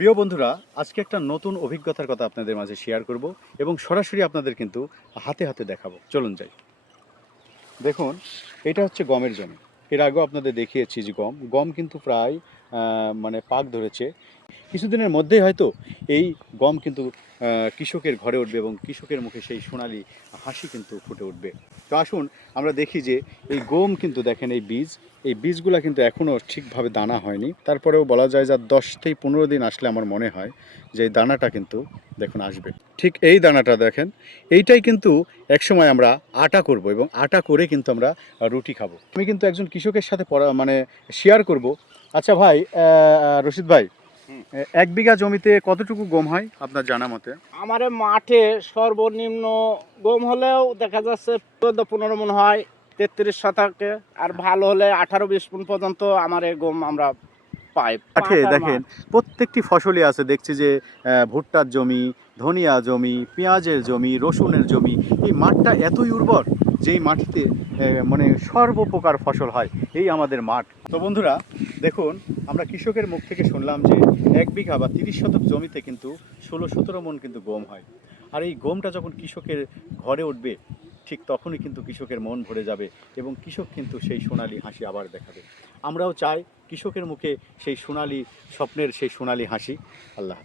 প্রিয় বন্ধুরা, আজকে একটা নতুন অভিজ্ঞতার কথা আপনাদের মাঝে শেয়ার করব এবং সরাসরি আপনাদের কিন্তু হাতে হাতে দেখাবো। চলুন যাই। দেখুন, এটা হচ্ছে গমের জমি। এর আগেও আপনাদের দেখিয়েছি যে গম কিন্তু প্রায় মানে পাক ধরেছে। কিছুদিনের মধ্যেই হয়তো এই গম কিন্তু কৃষকের ঘরে উঠবে এবং কৃষকের মুখে সেই সোনালি হাসি কিন্তু ফুটে উঠবে। তো আসুন আমরা দেখি যে এই গম কিন্তু দেখেন এই বীজগুলা কিন্তু এখনও ঠিকভাবে দানা হয়নি। তারপরেও বলা যায় যে 10 থেকে 15 দিন আসলে আমার মনে হয় যে এই দানাটা কিন্তু দেখুন আসবে। ঠিক এই দানাটা দেখেন, এইটাই কিন্তু একসময় আমরা আটা করব এবং আটা করে কিন্তু আমরা রুটি খাবো। আমি কিন্তু একজন কৃষকের সাথে মানে শেয়ার করব। আচ্ছা ভাই, রশিদ ভাই, 1 বিঘা জমিতে কতটুকু গম হয় আপনার জানা মতে? আমার এ মাঠে সর্বনিম্ন গম হলেও দেখা যাচ্ছে 14-15 মণ হয় 33 শতকে, আর ভালো হলে 18-20 মণ পর্যন্ত আমার এই গম আমরা পাই। মাঠে পাট আর দেখেন মাঠ। প্রত্যেকটি ফসলই আছে, দেখছি যে ভুট্টার জমি, ধনিয়া জমি, পেঁয়াজের জমি, রসুনের জমি। এই মাঠটা এতই উর্বর যে এই মাটিতে মানে সর্বপ্রকার ফসল হয়, এই আমাদের মাঠ। তো বন্ধুরা দেখুন, আমরা কৃষকের মুখ থেকে শুনলাম যে 1 বিঘা বা 30 শতক জমিতে কিন্তু 16-17 মণ কিন্তু গম হয়। আর এই গমটা যখন কৃষকের ঘরে উঠবে, ঠিক তখনই কিন্তু কৃষকের মন ভরে যাবে এবং কৃষক কিন্তু সেই সোনালি হাসি আবার দেখাবে। আমরাও চাই কৃষকের মুখে সেই সোনালি স্বপ্নের সেই সোনালি হাসি। আল্লাহ।